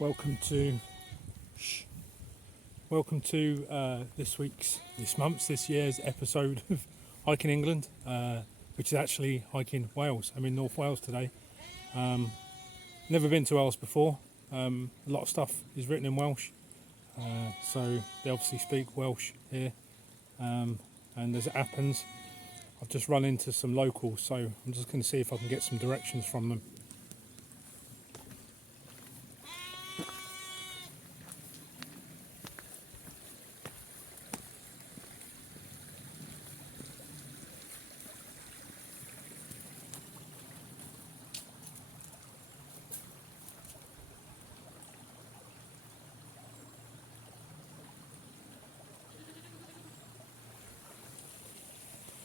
Welcome to this year's episode of Hiking England, which is actually Hiking Wales. I'm in North Wales today. Never been to Wales before. A lot of stuff is written in Welsh, so they obviously speak Welsh here. And as it happens, I've just run into some locals, so I'm just going to see if I can get some directions from them.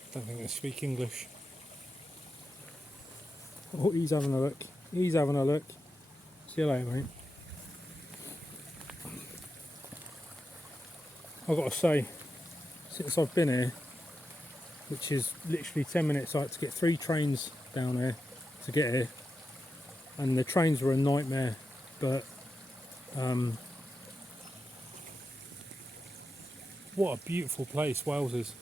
I don't think they speak English. Oh, he's having a look. See you later, mate. I've got to say, since I've been here, which is literally 10 minutes, I had to get 3 trains down here to get here, and the trains were a nightmare, but what a beautiful place Wales is.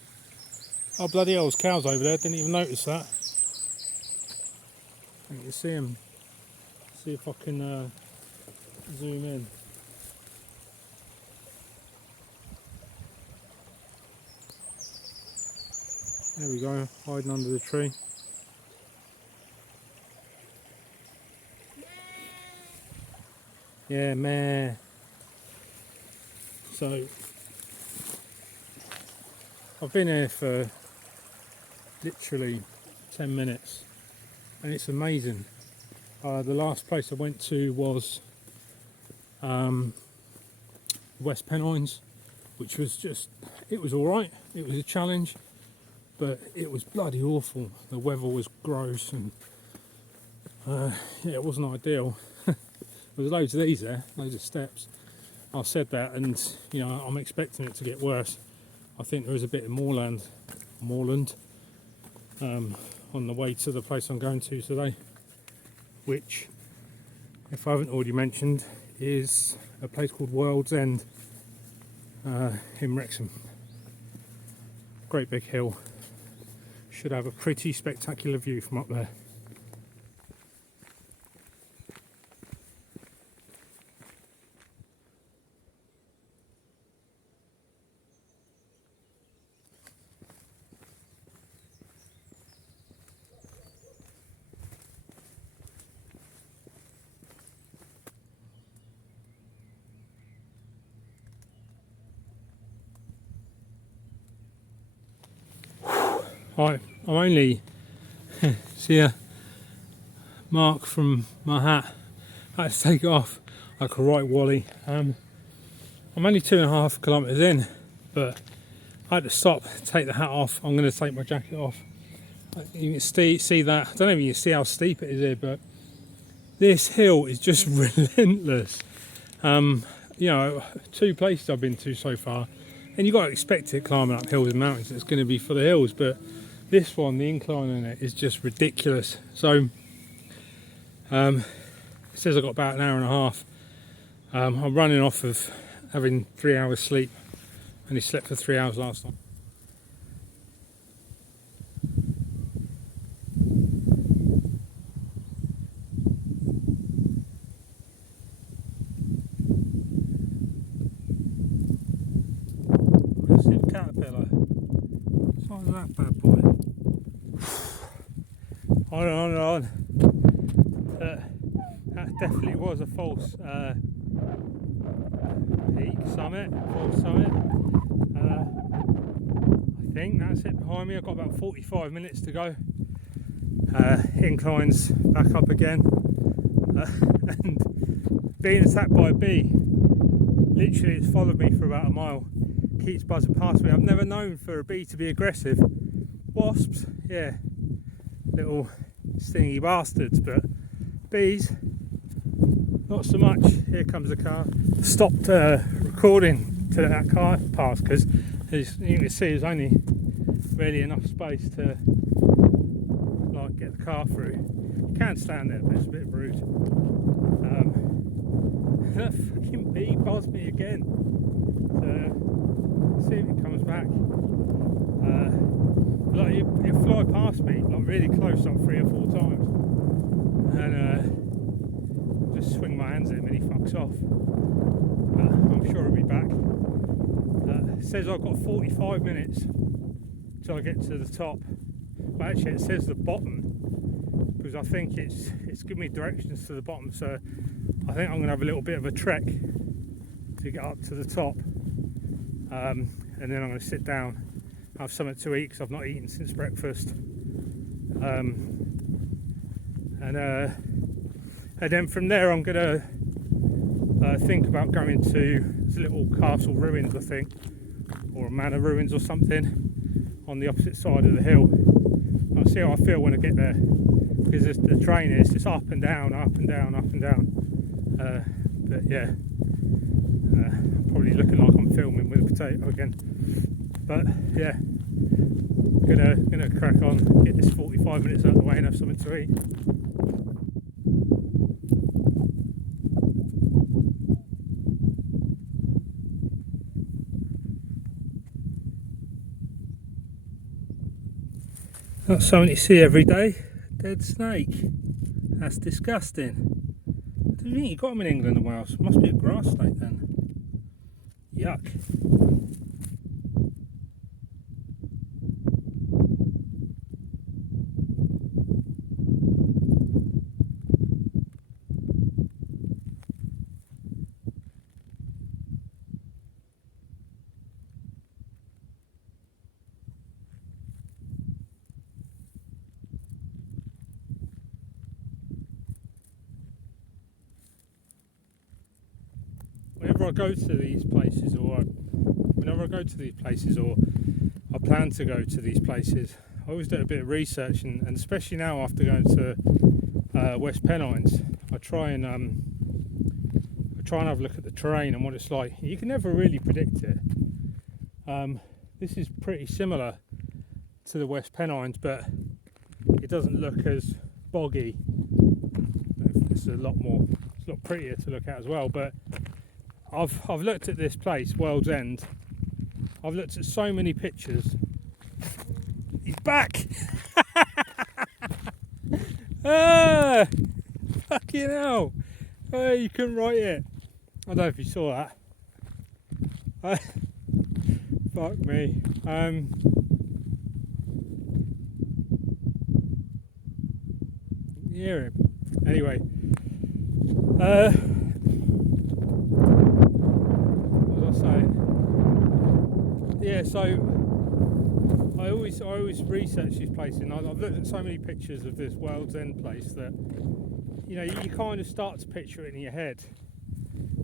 Oh bloody hell, there's cows over there, didn't even notice that. You can see them. See if I can zoom in. There we go, hiding under the tree. Yeah, meh. So, I've been here for literally 10 minutes and it's amazing. The last place I went to was West Pennines, which was it was alright, it was a challenge, but it was bloody awful. The weather was gross and it wasn't ideal. There was loads of these there, loads of steps. I said that, and I'm expecting it to get worse. I think there is a bit of moorland on the way to the place I'm going to today, which, if I haven't already mentioned, is a place called World's End in Wrexham. Great big hill. Should have a pretty spectacular view from up there. I'm only see a mark from my hat. I had to take it off like a right wally. I'm only 2.5 kilometres in, but I had to stop, take the hat off. I'm going to take my jacket off. You can see that. I don't know if you can see how steep it is here, but this hill is just relentless. 2 places I've been to so far, and you've got to expect it climbing up hills and mountains. It's going to be for the hills, but this one, the incline in it is just ridiculous. So it says I've got about an hour and a half. I'm running off of having 3 hours sleep. Only slept for 3 hours last night. Massive caterpillar. The size of that bad boy. On. That definitely was a false peak summit, false summit. I think that's it behind me. I've got about 45 minutes to go. Inclines back up again, and being attacked by a bee. Literally, it's followed me for about a mile. Keeps buzzing past me. I've never known for a bee to be aggressive. Wasps, yeah, little stingy bastards, but bees, not so much. Here comes the car. Stopped recording to let that car pass because, as you can see, there's only really enough space to get the car through. You can stand there, but it's a bit rude. That fucking bee buzzed me again. So, see if it comes back. Like it fly past me, like really close, like 3 or 4 times, and just swing my hands at him and he fucks off. I'm sure he'll be back. It says I've got 45 minutes till I get to the top. But actually, it says the bottom because I think it's giving me directions to the bottom. So I think I'm going to have a little bit of a trek to get up to the top, and then I'm going to sit down, have something to eat because I've not eaten since breakfast, and then from there I'm going to think about going to this little castle ruins, I think, or a manor ruins or something on the opposite side of the hill. I'll see how I feel when I get there, because the train is just up and down, up and down, up and down. But yeah, probably looking like I'm filming with a potato again. But yeah, gonna crack on, get this 45 minutes out of the way and have something to eat. That's something you see every day. Dead snake. That's disgusting. Do you think you got them in England and Wales? Must be a grass snake then. Yuck. Whenever I go to these places, or I plan to go to these places, I always do a bit of research, and especially now after going to West Pennines, I try and have a look at the terrain and what it's like. You can never really predict it. This is pretty similar to the West Pennines, but it doesn't look as boggy. It's a lot prettier to look at as well. But I've looked at this place, World's End. I've looked at so many pictures. He's back! Ah, fucking hell! Oh, you couldn't write it. I don't know if you saw that. Fuck me. You hear him? Anyway. What was I saying? Yeah, so I always research these places, and I've looked at so many pictures of this World's End place that, you know, you kind of start to picture it in your head,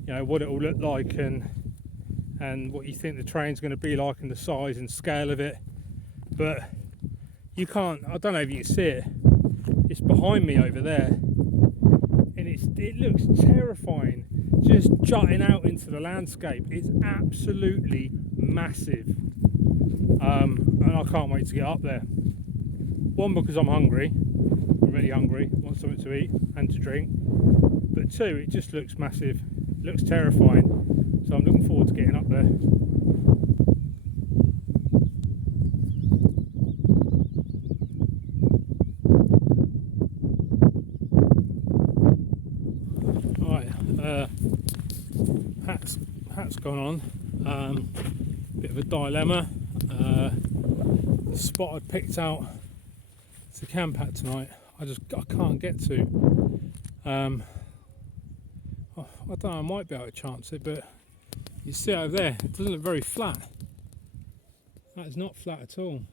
you know, what it will look like and what you think the train's going to be like and the size and scale of it. But you can't, I don't know if you can see it, it's behind me over there, and it looks terrifying, just jutting out into the landscape. It's absolutely massive, and I can't wait to get up there. One, because I'm hungry, I'm really hungry, want something to eat and to drink, but two, it just looks massive, it looks terrifying, so I'm looking forward to getting up there. Hat's gone on. Bit of a dilemma. The spot I picked out to camp at tonight, I can't get to. I don't know, I might be able to chance it, but you see over there, it doesn't look very flat. That is not flat at all.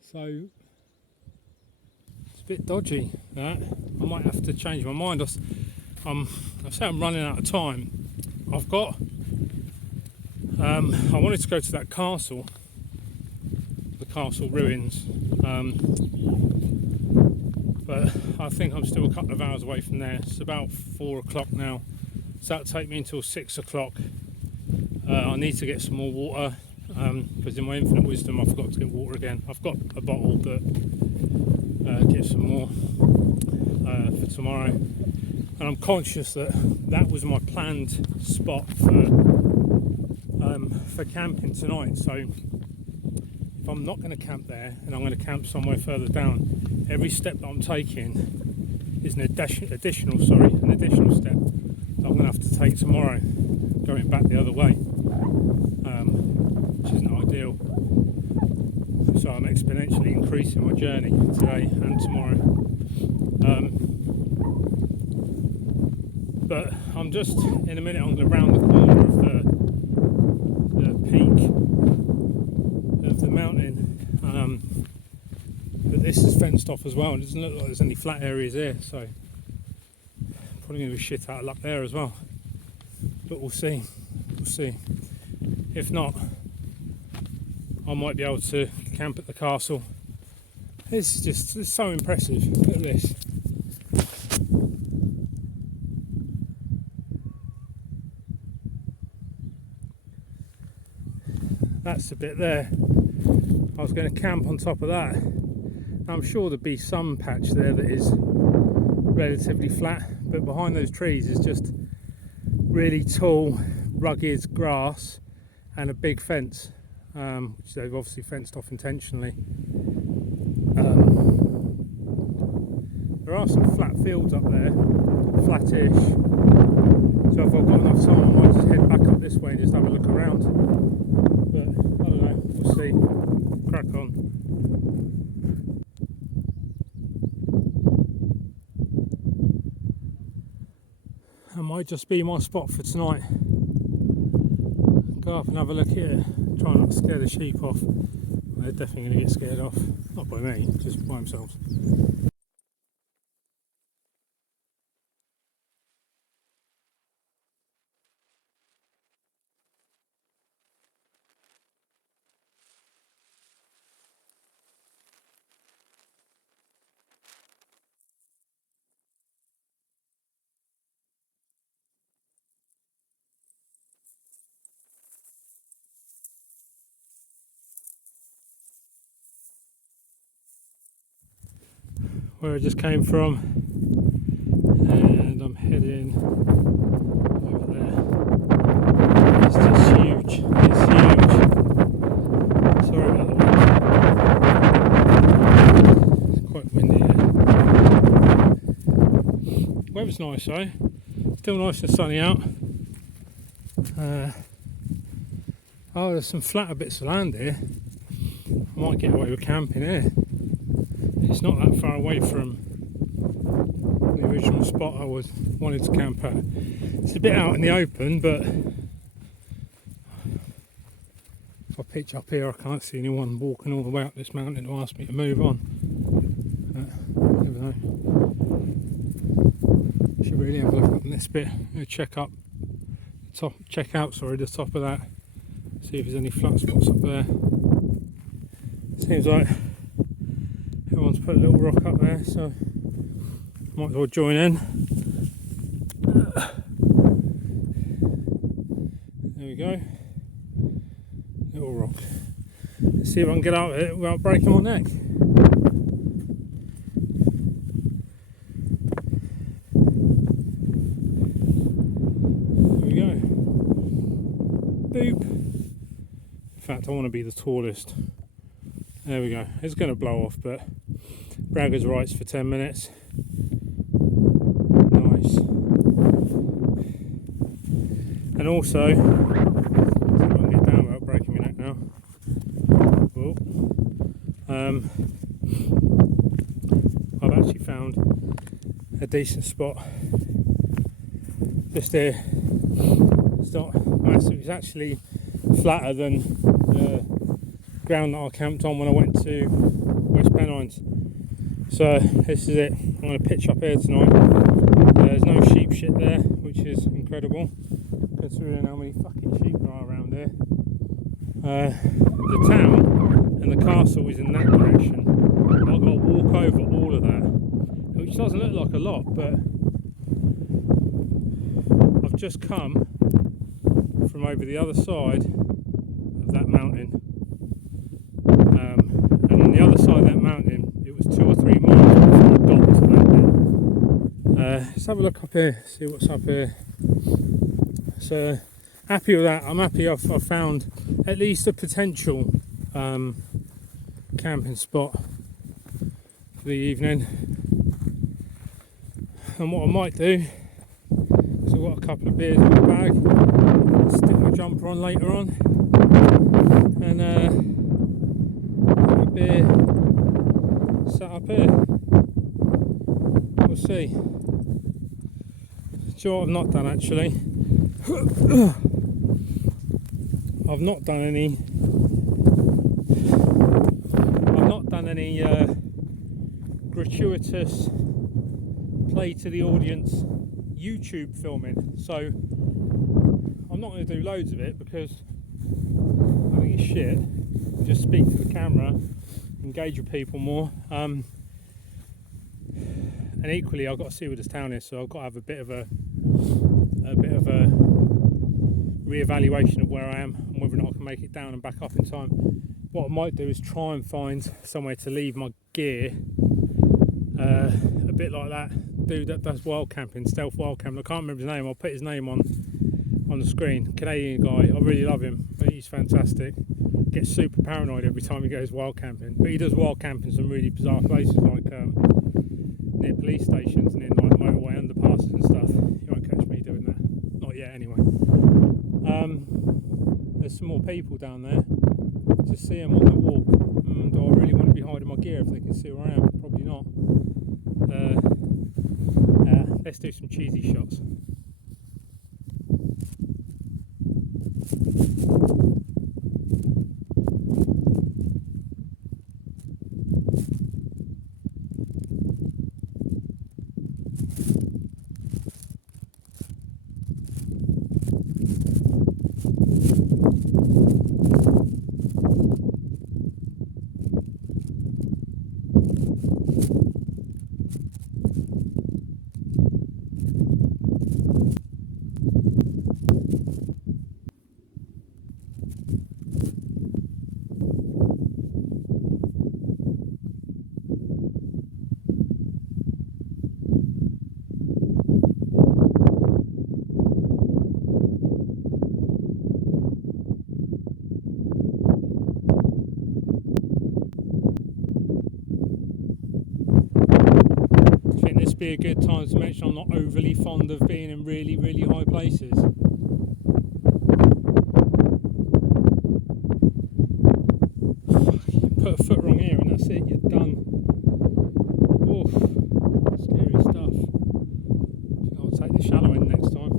So it's a bit dodgy, that. I might have to change my mind. I say I'm running out of time. I wanted to go to that castle, the castle ruins, but I think I'm still a couple of hours away from there. It's about 4 o'clock now, so that'll take me until 6 o'clock. I need to get some more water, because in my infinite wisdom I forgot to get water again. I've got a bottle, but get some more for tomorrow. and I'm conscious that that was my planned spot for camping tonight. So if I'm not going to camp there and I'm going to camp somewhere further down, every step that I'm taking is an additional step that I'm going to have to take tomorrow, going back the other way, which isn't ideal. So I'm exponentially increasing my journey today and tomorrow. But I'm just, in a minute, I'm going to round the corner of the peak of the mountain. But this is fenced off as well. It doesn't look like there's any flat areas here, so probably going to be shit out of luck there as well. But we'll see. We'll see. If not, I might be able to camp at the castle. It's so impressive. Look at this. That's the bit there. I was going to camp on top of that. I'm sure there'd be some patch there that is relatively flat, but behind those trees is just really tall, rugged grass and a big fence, which they've obviously fenced off intentionally. There are some flat fields up there, flattish. So if I've got enough time, I might just head back up this way and just have a look around. But I don't know, we'll see. Crack on. That might just be my spot for tonight. Go up and have a look here. Try not to scare the sheep off. They're definitely going to get scared off. Not by me, just by themselves. Where I just came from, and I'm heading over there. It's just huge. It's huge. Sorry about the wind. It's quite windy here. Weather's nice though. Still nice and sunny out. Oh, there's some flatter bits of land here. I might get away with camping here. It's not that far away from the original spot I wanted to camp at. It's a bit out in the open, but if I pitch up here I can't see anyone walking all the way up this mountain to ask me to move on. Never know. Should really have a look up in this bit. Check out the top of that. See if there's any flat spots up there. Seems like everyone's put a little rock up there, so might as well join in. There we go. Little rock. Let's see if I can get out of it without breaking my neck. There we go. Boop. In fact, I want to be the tallest. There we go. It's going to blow off, but braggers rights for 10 minutes. Nice. And also, see if I can get down without breaking my neck now. Oh. I've actually found a decent spot just here. It's not massive. It's actually flatter than the ground that I camped on when I went to West Pennines. So this is it. I'm going to pitch up here tonight. There's no sheep shit there, which is incredible considering how many fucking sheep there are around here. The town and the castle is in that direction. I've got to walk over all of that, which doesn't look like a lot, but I've just come from over the other side of that mountain. And on the other side of that mountain, it was 2 or 3 miles before I got to that bit. Let's have a look up here, see what's up here. So happy with that. I'm happy I've found at least a potential camping spot for the evening. And what I might do is I've got a couple of beers in my bag, stick my jumper on later on, and have a beer set up here. We'll see. Do you know what I've not done actually? I've not done any gratuitous play to the audience YouTube filming, so I'm not going to do loads of it because I think it's shit. Just speak to the camera, engage with people more, and equally I've got to see where this town is, so I've got to have a bit of a re-evaluation of where I am and whether or not I can make it down and back up in time. What I might do is try and find somewhere to leave my gear, a bit like that dude that does wild camping, stealth wild camping. I can't remember his name. I'll put his name on the screen. Canadian guy. I really love him. He's fantastic. Gets super paranoid every time he goes wild camping. But he does wild camping in some really bizarre places, like near police stations, near like motorway underpasses and stuff. You won't catch me doing that. Not yet, anyway. There's some more people down there. To see them on the walk. Do I really want to be hiding my gear if they can see where I am? Probably not. Let's do some cheesy shots. Be a good time to mention I'm not overly fond of being in really, really high places. You put a foot wrong here and that's it, you're done. Oof, scary stuff. I'll take the shallow end next time.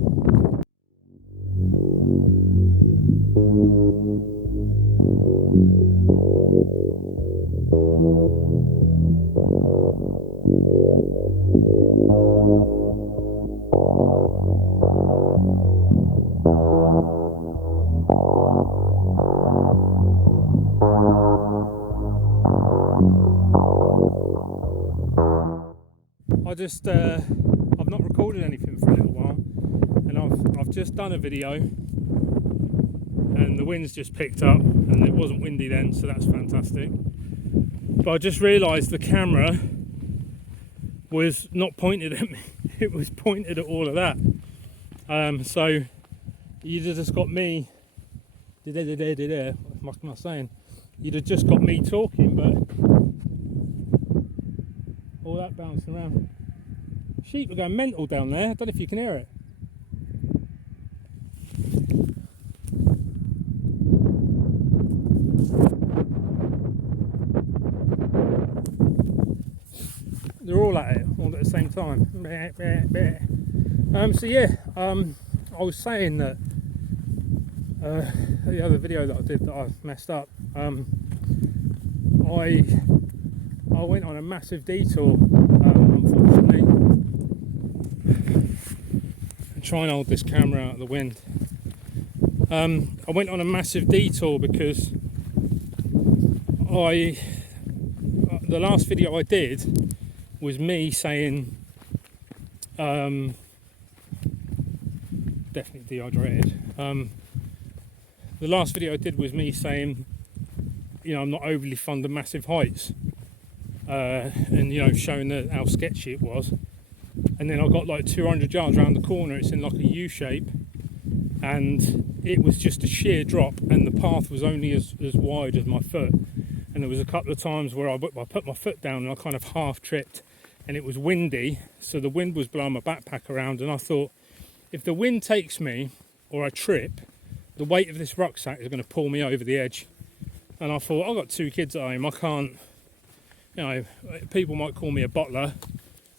I've not recorded anything for a little while, and I've just done a video, and the wind's just picked up, and it wasn't windy then, so that's fantastic. But I just realised the camera was not pointed at me; it was pointed at all of that. So you'd have just got me. What am I saying? You'd have just got me talking, but all that bouncing around. Sheep are going mental down there. I don't know if you can hear it. They're all at it, all at the same time. So yeah, I was saying that the other video that I did that I messed up. I went on a massive detour, unfortunately. And try and hold this camera out of the wind. I went on a massive detour because the last video I did was me saying, definitely dehydrated. The last video I did was me saying, you know, I'm not overly fond of massive heights, and you know, showing how sketchy it was. and then I got like 200 yards around the corner. It's in like a U shape, and it was just a sheer drop, and the path was only as wide as my foot. And there was a couple of times where I put my foot down and I kind of half tripped, and it was windy, so the wind was blowing my backpack around, and I thought, if the wind takes me or I trip, the weight of this rucksack is going to pull me over the edge. And I thought, I've got 2 kids at home, I can't, you know, people might call me a bottler,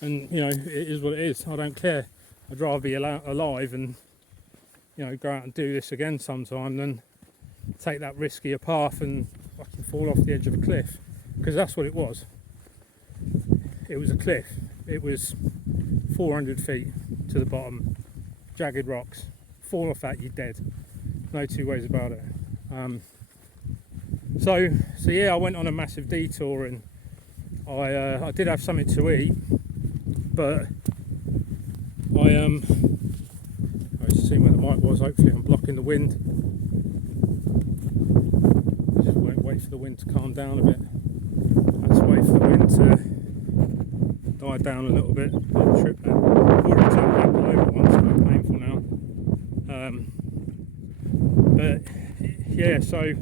and you know, it is what it is. I don't care. I'd rather be alive and, you know, go out and do this again sometime than take that riskier path and fucking fall off the edge of a cliff, because that's what it was. It was a cliff. It was 400 feet to the bottom, jagged rocks. Fall off that, you're dead. No two ways about it. So yeah, I went on a massive detour, and I did have something to eat, but I was seeing where the mic was. Hopefully I'm blocking the wind. I just wait for the wind to calm down a bit. Let's wait for the wind to die down a little bit. Trip there. I've already turned my ankle over once, it's quite painful now. But yeah, so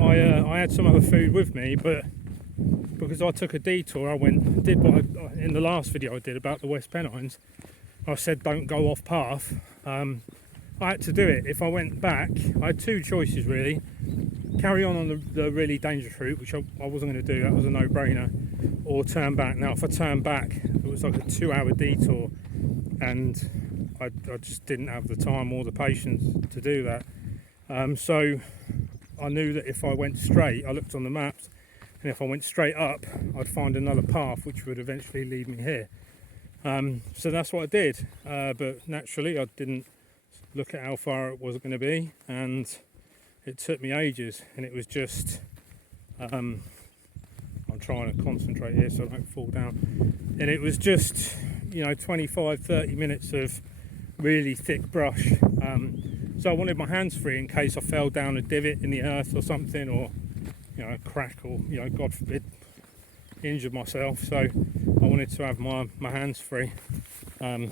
I had some other food with me, but because I took a detour, did what in the last video I did about the West Pennines. I said don't go off path. I had to do it. If I went back, I had 2 choices really: carry on the really dangerous route, which I wasn't going to do, that was a no-brainer, or turn back. Now if I turned back, it was like a 2-hour detour, and I just didn't have the time or the patience to do that. So I knew that if I went straight, I looked on the maps, and if I went straight up, I'd find another path which would eventually lead me here. So that's what I did, but naturally I didn't look at how far it was going to be, and it took me ages, and it was just I'm trying to concentrate here so I don't fall down, and it was just, you know, 25-30 minutes of really thick brush. So I wanted my hands free in case I fell down a divot in the earth or something, or, you know, a crack, or, you know, God forbid, injured myself. So I wanted to have my hands free. I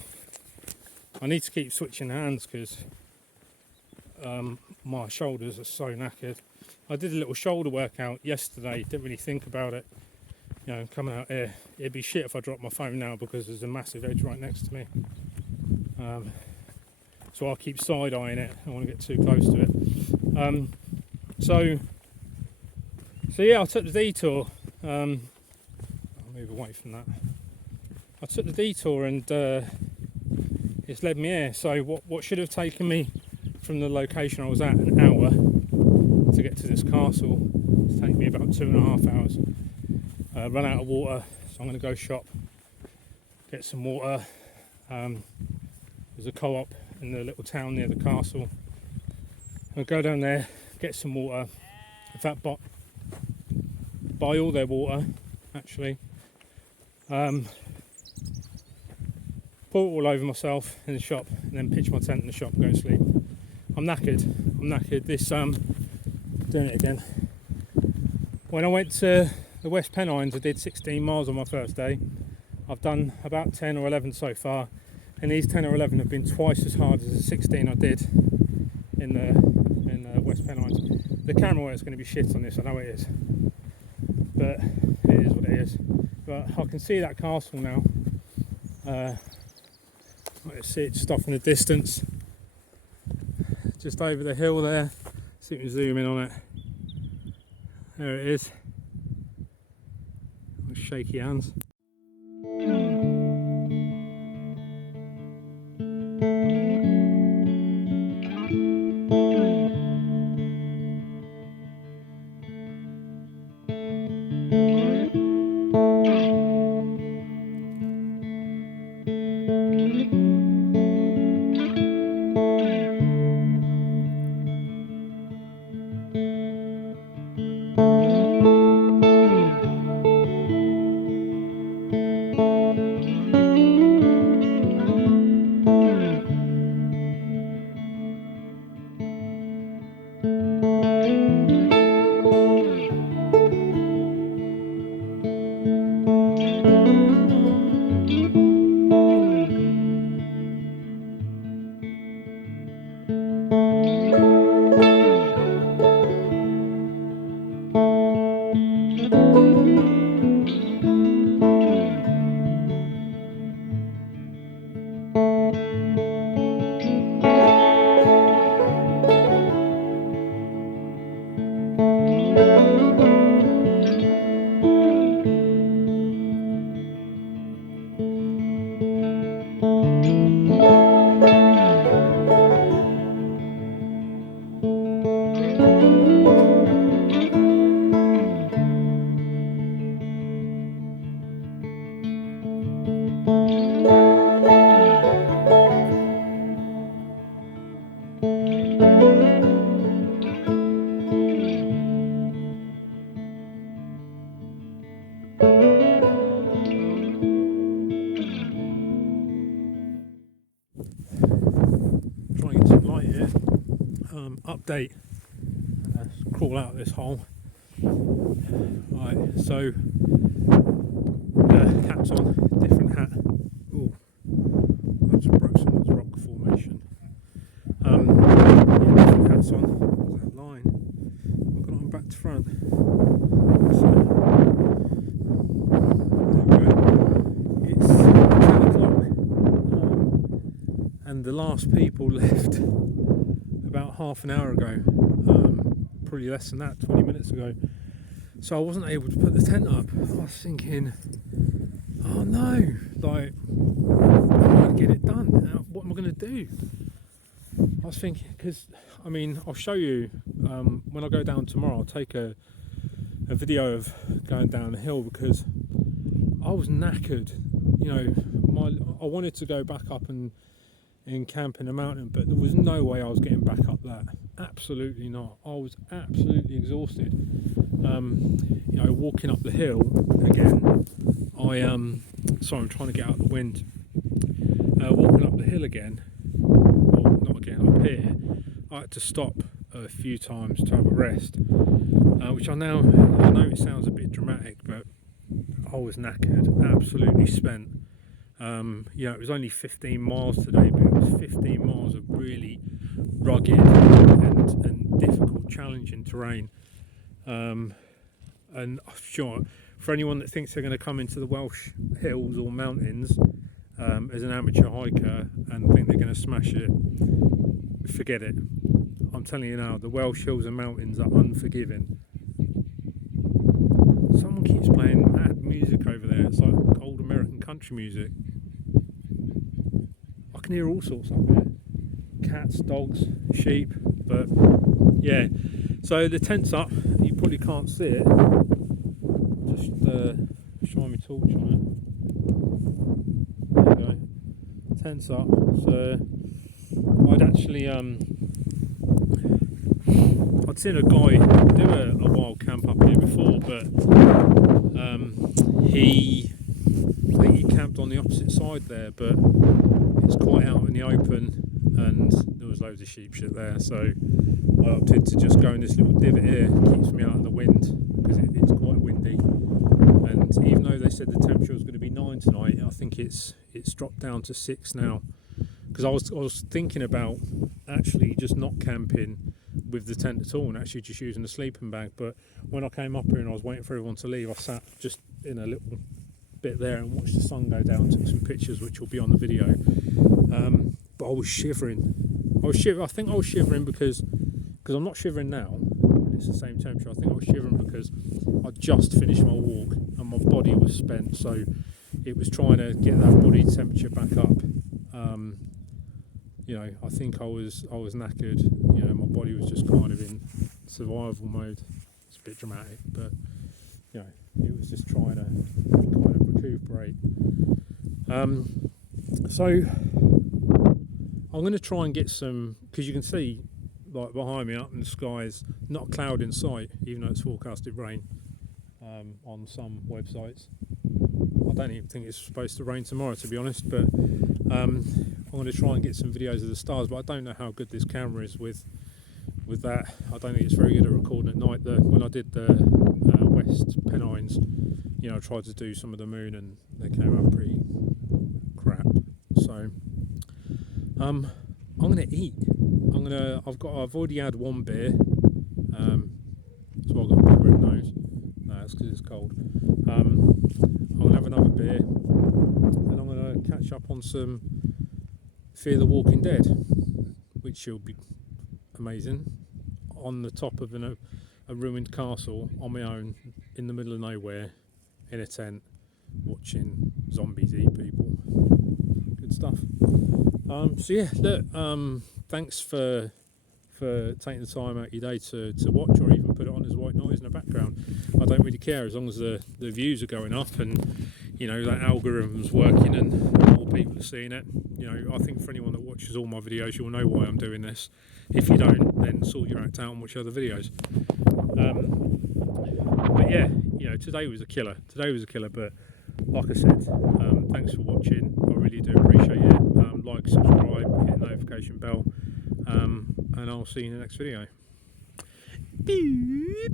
need to keep switching hands because my shoulders are so knackered. I did a little shoulder workout yesterday, didn't really think about it, you know, coming out here. It'd be shit if I dropped my phone now because there's a massive edge right next to me. So I'll keep side-eyeing it. I don't want to get too close to it. So yeah, I took the detour. I'll move away from that. I took the detour, and it's led me here. So what should have taken me from the location I was at an hour to get to this castle, it's taken me about 2.5 hours. Run out of water, so I'm going to go shop, get some water. There's a co-op in the little town near the castle. I'll go down there, get some water. In fact, buy all their water, actually. Pour it all over myself in the shop, and then pitch my tent in the shop and go to sleep. I'm knackered. This doing it again. When I went to the West Pennines, I did 16 miles on my first day. I've done about 10 or 11 so far, and these 10 or 11 have been twice as hard as the 16 I did in the West Pennines. The camera work is going to be shit on this, I know it is, but it is what it is. But I can see that castle now. I see it just off in the distance, just over the hill there. See if we can zoom in on it. There it is. With shaky hands. update. Let's crawl out of this hole. Right, so hat's on, different hat. Oh, I just broke someone's rock formation. Yeah, different hats on. There's that line. I've got it on back to front. So, there we go. It's 10 o'clock. And the last people left about half an hour ago. Probably less than that, 20 minutes ago. So I wasn't able to put the tent up. I was thinking, oh no, like, I'm going to get it done. What am I going to do? I was thinking, because, I mean, I'll show you, when I go down tomorrow, I'll take a video of going down the hill, because I was knackered. You know, I wanted to go back up and camp in the mountain, but there was no way I was getting back up that. Absolutely not. I was absolutely exhausted. You know, walking up the hill again, sorry, I'm trying to get out of the wind. Walking up the hill again, well, not again, up here, I had to stop a few times to have a rest, which I know it sounds a bit dramatic, but I was knackered, absolutely spent. You know, it was only 15 miles today, but it was 15 miles of really rugged and difficult, challenging terrain. And I'm sure for anyone that thinks they're going to come into the Welsh hills or mountains as an amateur hiker and think they're going to smash it, forget it. I'm telling you now, the Welsh hills and mountains are unforgiving. Someone keeps playing mad music over there. It's like old American country music. I can hear all sorts up there. Cats, dogs, sheep, but yeah. So the tent's up. You probably can't see it. Just shine my torch on it. There we go. Tent's up. So I'd actually I'd seen a guy do a wild camp up here before, but he camped on the opposite side there, but it's quite out in the open and there was loads of sheep shit there, so I opted to just go in this little divot here. It keeps me out of the wind because it's quite windy, and even though they said the temperature was going to be 9 tonight, I think it's dropped down to 6 now, because I was thinking about actually just not camping with the tent at all and actually just using the sleeping bag, but when I came up here and I was waiting for everyone to leave, I sat just in a little bit there and watched the sun go down, took some pictures which will be on the video. But I was shivering. I think I was shivering because I'm not shivering now and it's the same temperature. I think I was shivering because I just finished my walk and my body was spent, so it was trying to get that body temperature back up. You know, I think I was knackered. You know, my body was just kind of in survival mode. It's a bit dramatic, but you know, it was just trying to kind of recuperate. So I'm going to try and get some, because you can see like behind me up in the skies, not a cloud in sight, even though it's forecasted rain on some websites. I don't even think it's supposed to rain tomorrow, to be honest, but I'm going to try and get some videos of the stars, but I don't know how good this camera is with that. I don't think it's very good at recording at night. When I did the West Pennines, you know, I tried to do some of the moon and they came out pretty crap. So I'm going to eat. I've already had one beer, so I've got a big red nose. No, that's because it's cold. I'm going to have another beer and I'm going to catch up on some Fear the Walking Dead, which will be amazing, on the top of a ruined castle on my own in the middle of nowhere in a tent watching zombies eat people. Good stuff. So yeah, look, thanks for taking the time out of your day to watch, or even put it on as white noise in the background. I don't really care as long as the views are going up and you know that algorithm's working and more people are seeing it. You know, I think for anyone that watches all my videos, you'll know why I'm doing this. If you don't, then sort your act out and watch other videos. But yeah, you know, today was a killer, but like I said, thanks for watching. I really do appreciate it. Like, subscribe, hit the notification bell, and I'll see you in the next video. Beep.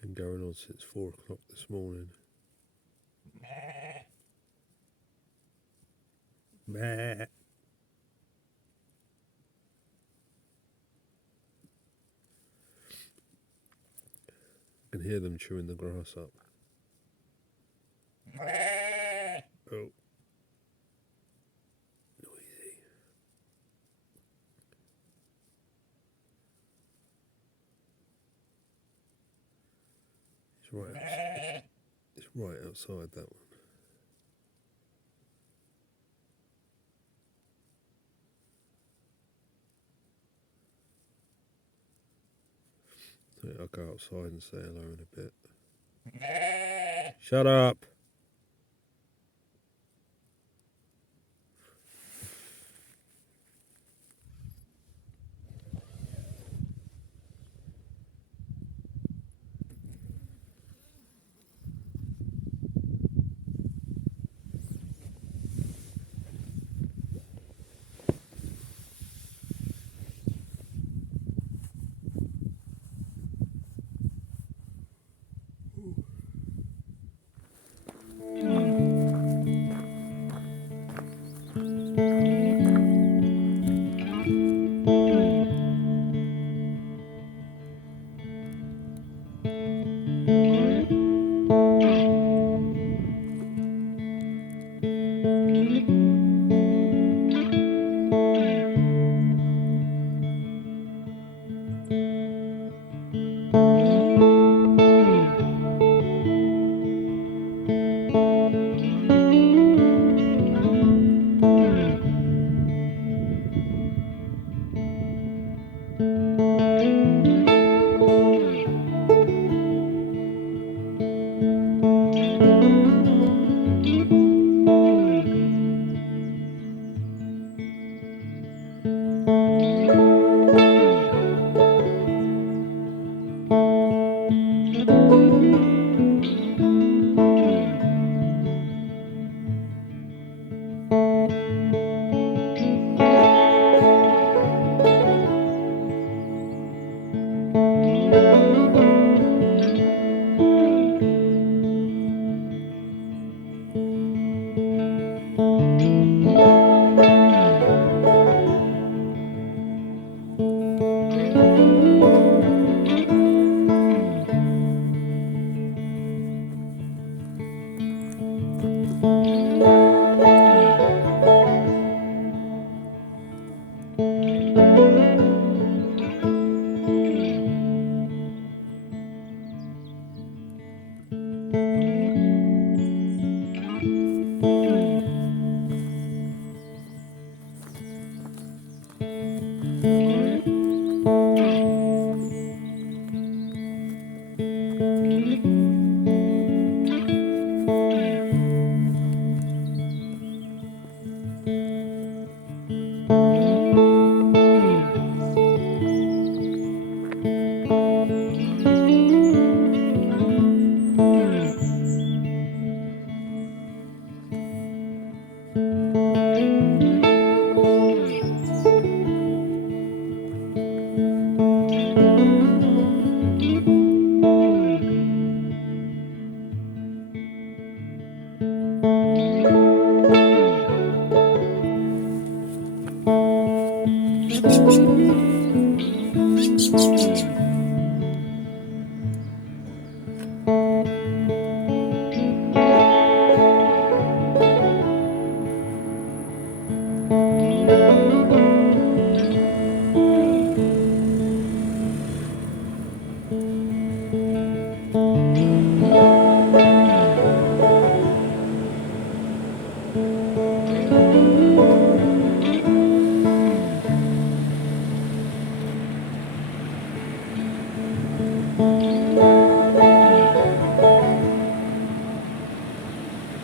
Been going on since 4 o'clock this morning. Meh. I can hear them chewing the grass up. Oh. Noisy. It's right outside that one. So I'll go outside and say hello in a bit. Shut up!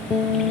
Bye.